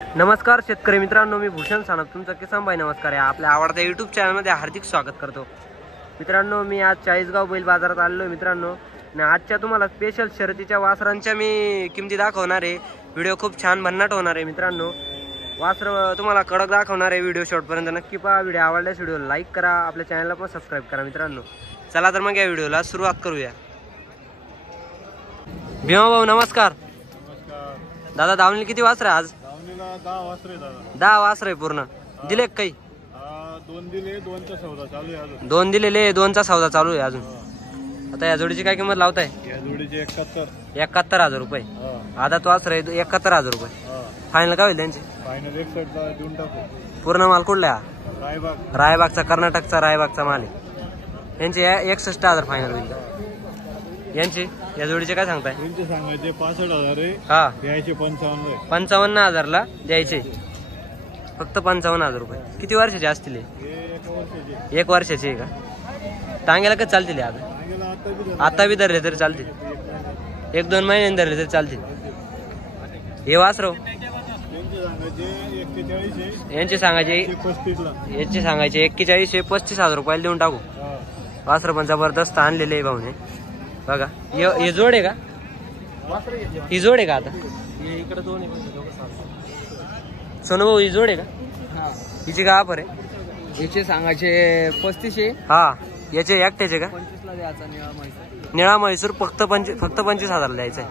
नमस्कार शेतकरी मित्रांनो, मी भूषण सानप तुमचा किसान भाई नमस्कार आहे. आपल्या आवडत्या यूट्यूब चॅनलमध्ये हार्दिक स्वागत करतो. मित्रांनो, मी आज चाळीसगाव बैल बाजारात आलो आहे मित्रांनो. आणि आजच्या तुम्हाला स्पेशल शर्यतीच्या वासरांच्या मी किमती दाखवणार आहे. व्हिडिओ खूप छान भन्नाट होणार आहे मित्रांनो. वासर तुम्हाला कडक दाखवणार आहे. व्हिडिओ शेवटपर्यंत नक्की पहा. व्हिडिओ आवडल्यास व्हिडिओला लाईक करा, आपल्या चॅनलला पण सबस्क्राईब करा मित्रांनो. चला तर मग या व्हिडिओला सुरुवात करूया. भीमा भाऊ नमस्कार. दादा दावणी किती वासर आहे आज? 10 वासर आहे पूर्ण. दिले काही? 2 दिले, 2चा सौदा चालू आहे अजून. 2 दिलेले, 2चा सौदा चालू आहे अजून. आता या जोडीची काय किंमत लावताय? या जोडीचे 71,000 रुपये. आधा तो वासर आहे 71,000 रुपये. फायनल काय होईल त्यांचे? फायनल 61 ला देऊन टाकू. पूर्ण माल कुठला? रायबाग. रायबागचा, कर्नाटकचा रायबागचा माल आहे. यांचे 61,000 फायनल होईल. यांची या जोडीचे काय सांगताय? यांचे सांगायचे 65,000 आहे. हा, द्यायचे 55 आहे. 55,000 ला द्यायचे. फक्त 55,000 रुपये. किती वर्षाचे असतील? हे 1 वर्षाचे. 1 वर्षाचे आहे का? टांग्याला कधी चालतील आता? सांगायला आता बी धरले तरी चालतील. 1-2 महिन्यांनी धरले तरी चालतील. हे वासरव यांचे सांगायचे 41 आहे. यांचे सांगायचे 35 ला. यांचे सांगायचे 41 35,000 रुपयाला देऊन टाकू. वासर पण जबरदस्त आणलेले आहे भाऊने. बघा हे जोड आहे का? ही जोड आहे का? आता इकडे 2 सोनू भाऊ ही जोड आहे का? हा. हिची का ऑफर आहे? याचे सांगायचे 35 हा, याचे एकट्याचे का? 25 ला द्यायचा निळा म्हैसूर. निळा म्हैसूर फक्त 25,000 द्यायचा आहे.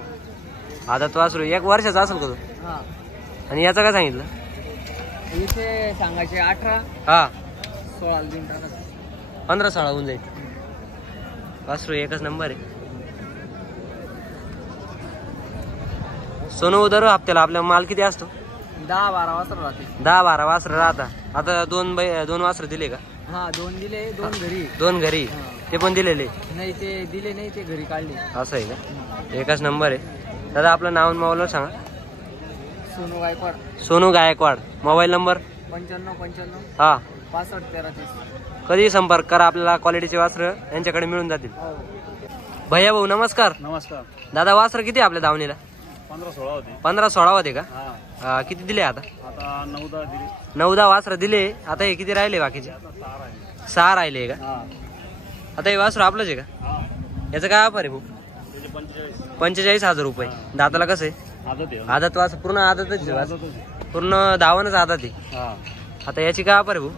आता तो वासरू 1 वर्षाचा असेल का तो? हा. आणि याचं काय सांगितलं? याचे सांगायचे 18. हा, 16 देऊन टाकायचं. 15-16 होऊन जाईल. वासरू एकच नंबर आहे. सोनू दर हप्त्याला आपल्या माल किती असतो? 10-12 वासर राहते. 10-12 वासर राहता. आता 2 वासर दिले का? हा, 2 दिले, 2 घरी. 2 घरी. ते पण दिलेले नाही, ते दिले नाही, ते घरी काढले. असं आहे का? एकच नंबर आहे. दादा आपलं नाव आणि मोबाईल सांगा. सोनू गायकवाड. सोनू गायकवाड. Mobile number? 95 हा, 65 33. कधी संपर्क करा. आपल्याला क्वालिटीचे वासर यांच्याकडे मिळून जातील. भैया भाऊ नमस्कार. नमस्कार. दादा वासर किती आपल्या दावणीला? 15-16 होते. 15-16 होते का? हा. किती दिले आता? आता 9-10 दिले. 9-10 वासर दिले. आता हे किती राहिले बाकीचे? 6 राहिले का? हा. आता हे वासर आपलंच आहे का? हा. याचं काय ऑफर आहे भाऊ? त्याचे 45. 45,000 रुपये. दाताला कसं आहे? आदत आहे. आदत वासर पूर्ण आदतच आहे वासर. आदतच आहे. पूर्ण दावणच आदत आहे. हा. आता याची काय ऑफर आहे भाऊ?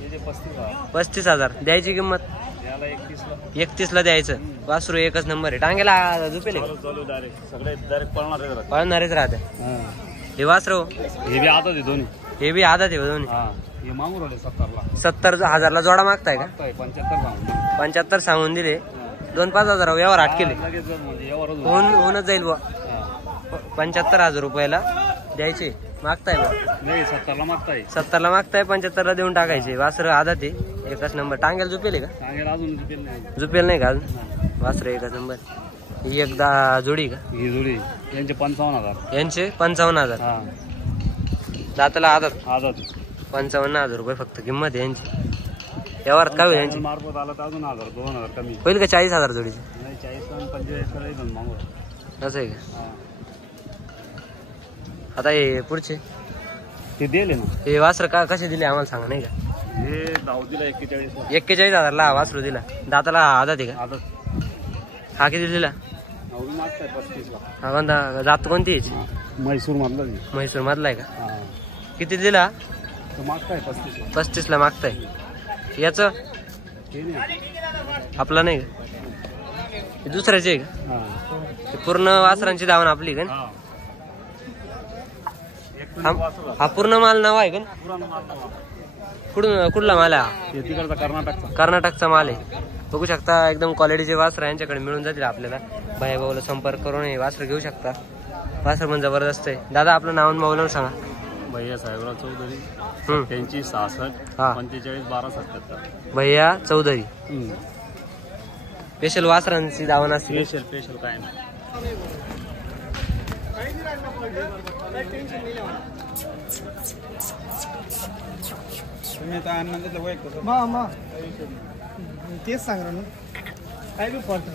त्याचे 35. 35,000. द्यायची किंमत? याला 31 ला. 31 ला द्यायचं. वासरू एकच नंबर आहे. टांग्याला झुपेल चालू डायरेक्ट सगळे डायरेक्ट पळणार आहे. पळणारेच राहते. हे वासरू हे बी आदत आहे दोन्ही. हे बी आदत आहे दोन्ही. हा. हे मागून राहिले 70 ला. 70,000 जोडा मागताय का? 75 सांगून. 75 सांगून दिले. 2-5 हजार व्यवहार आठ केले. लगेच म्हणजे यावरच होऊनच जाईल बुवा. 75,000 रुपयाला द्यायचे. मागताय बा? नाही, 70 ला मागताय. 70 ला मागताय. 75 ला देऊन टाकायचे. वासर आदत आहे. एकच नंबर. टांग्याला झुपेल का? सांगायला अजून झुपेल नाही. झुपेल नाही का अजून? वासर एकच नंबर. ही एकदा जोडी का? ही जोडी यांचे 55,000. यांचे 55,000. हा. दाताला आदत. आदत. 55,000 रुपये फक्त किंमत आहे यांची. व्यवहारात काय होईल यांची? मार्फत आला तर अजून 1,000-2,000 कमी. होईल का 40,000 जोडीची? नाही, 40 आणि 45 ला येईल मागून. असं आहे का? हा. आता हे पुढचे ते दिले ना. हे वासर का कसे दिले आम्हाला सांगा नाही का? हे 10 दिला 41 ला. 41,000 ला वासरू दिला. दाताला आदत आहे का? आदत. हा किती दिला? नवीन मागताय 35 ला. हा कोणता जात कोणती याची? म्हैसूर मधला. म्हैसूर मधला आहे का? हा. किती दिला? तो मागताय 35 ला. 35 ला मागताय. याच हे नाही. आपला नाही का? हे दुसऱ्याचे आहे का? हा. हे पूर्ण वासरांची दावण आपली का? हा. हा पूर्ण माल नाव आहे का? कुठला माल आहे? हे तिकडचा कर्नाटकचा. कर्नाटकचा माल आहे. बघू शकता एकदम क्वालिटीचे वासर यांच्याकडे मिळून जातील आपल्याला. भाई भाऊला संपर्क करून हे वासर घेऊ शकता. वासर पण जबरदस्त आहे. दादा आपलं नाव आणि मोबाईल सांगा. भैया साहेबराव चौधरी. 86 66 हा. 45 12 77. भैया चौधरी. स्पेशल वासरांची दावण असते. स्पेशल काय नाही. तेच सांग ना काय बी पडतं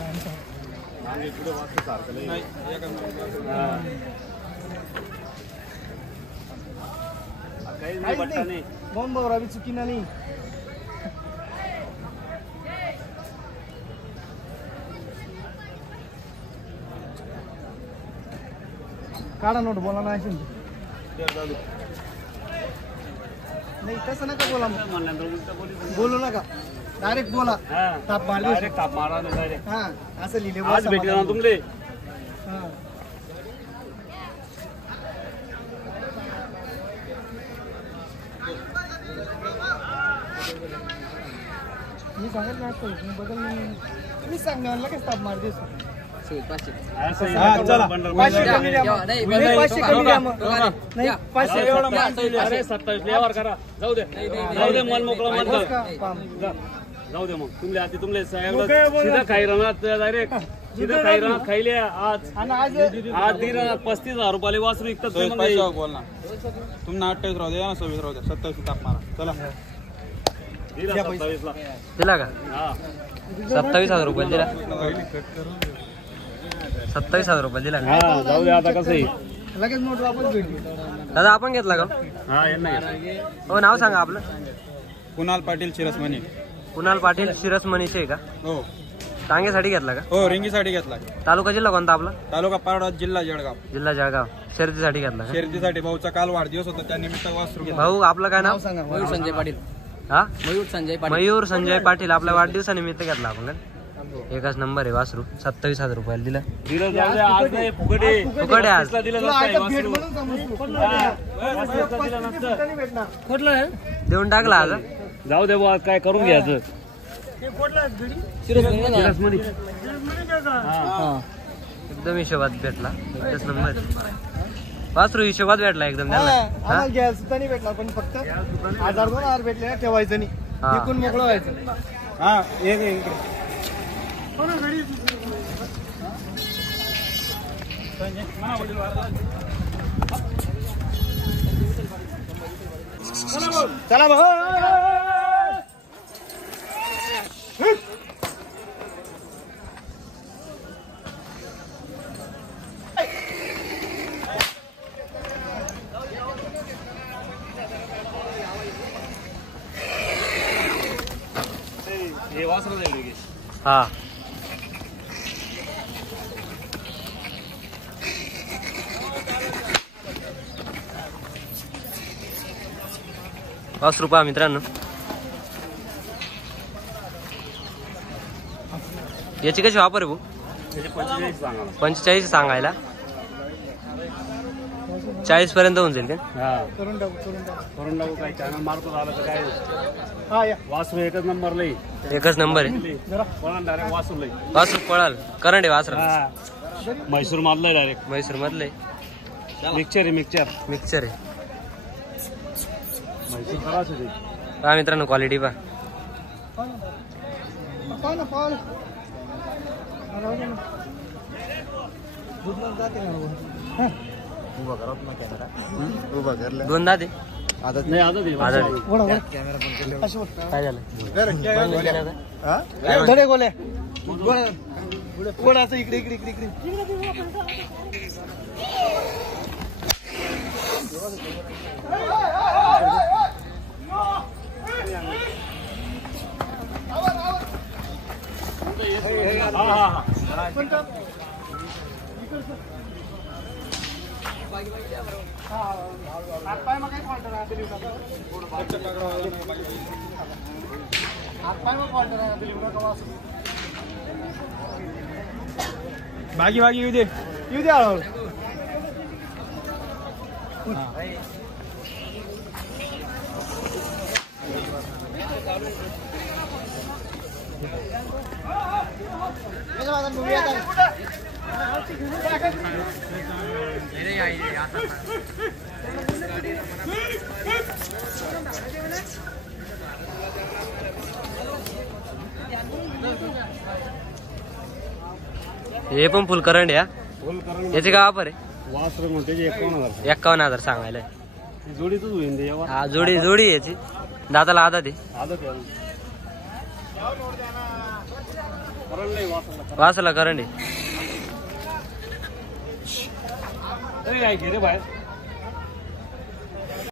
काहीच काहीच बट्टा नाही नाही. बॉम्ब बी चुकी नाही. काढा नोट बोला ना अशी. नाही तसं नका बोला मग. म्हणल्यानंतर उलटं बोली. बोलू नका डायरेक्ट बोला. हा. ताप मारली Direct ताप मारा ना direct. हा असं लिहिले आज भेटले ना तुमले. हा. मी सांगत नाही बदल मी सांगणार लगेच ताप मार देस. असं हा, आहे. चला. Bundle, 500 bundle. कमी द्या मग. नाही, 500 कमी द्या मग. नाही 500 अरे 27 व्यवहार करा. जाऊ दे मन मोकळं मन बस कर. का? पाम. जाऊ दे मग तुमले आता तुमले सीधा खाई राहणार डायरेक्ट सीधा खाई राहणार खाईले आज आणि आज आज 35,000 रुपयाला वासरू विकतात ते मग हे. बोल ना तुम्हाला 28 राहू द्या ना 26 राहू द्या 27 ताप मारा चला. दिला 27 ला. दिला का? हा 27,000 रुपये दिला. 27,000 रुपये दिला का? हा जाऊ दे आता कसं आहे. लगेच नोट वापस भेटली. दादा आपण घेतला का? हा यांना घ्या. हो नाव सांगा आपलं. कुणाल पाटील शिरसमणी. कुणाल पाटील शिरस मनीषे आहे का? हो टांगेसाठी घेतला का? हो रिंगीसाठी घेतला. तालुका जिल्हा कोणता आपला? तालुका पारडा जिल्हा जळगाव. जिल्हा जळगाव. शर्यतीसाठी घेतला का? शर्यतीसाठी भाऊचा काल वाढदिवस होता त्या निमित्त वासरू घेतला. भाऊ आपलं काय नाव? नाव सांगा. मयूर संजय पाटील. हा मयूर संजय पाटील. मयूर संजय पाटील आपल्या वाढदिवसानिमित्त घेतला आपण का? एकच नंबर आहे वासरू. 27,000 रुपयाला दिलं. दिलं जाऊ दे आज नाही फुकटे फुकट आहे आज. दिलं तुला नसतं हे आता भेट वासरू. म्हणून समजतो. दिलं नसतं. नाही भेटणार. देऊन टाकला आज. जाऊ दे बुवा काय करून घ्यायचं. शिरसमणी. हा. एकदम हिशोबात भेटला. एकच नंबर वासरू हिशोबात भेटला एकदम हा, त्याला. आम्हाला घ्यायला सुद्धा नाही भेटणार पण फक्त 1,000-2,000 भेटले ना ठेवायचं नाही. हा. विकून मोकळं व्हायचं. हा एक इकडे. चला भाऊ. हे वासरू जाईल की. हा वासरू पहा मित्रांनो. याची कशी वापर आहे भाऊ? त्याचे 45 सांगा. 45 सांगायला 40 पर्यंत होऊन जाईल का? हा करून टाकू. करून टाकू काय चॅनल मारतो झालं तर काय हा या वासरू एकच नंबर लई एकच नंबर आहे. जरा पळण डायरेक्ट वासरू लई. वासरू पळाल करंट आहे वासरू. हा म्हैसूर मारलंय डायरेक्ट. म्हैसूर मधले मिक्सचर आहे मिक्सचर. मिक्सर आहे. म्हैसूर खराच होती. पहा मित्रांनो क्वालिटी पहा. पाहू ना. दूध जाते ना. दोन दाते नाही आता दे. अशी बघ. काय झालं? धडे गोल्या गोडाचं इकडे इकडे इकडे इकडे. भागी भागी येऊ दे. येऊ द्या हळूहळू. हे पण फुल करंट आहे. फुल करून याचे काय वापर आहे? वासरू म्हणते 51,000. 51,000 सांगायला. जोडीतच होईन ते यावर. हा जोडी याची दाताला आधा ते आदत आहे. करण नाही वासरूला. वासला करंट आहे. अरे काय घे रे बाहेर.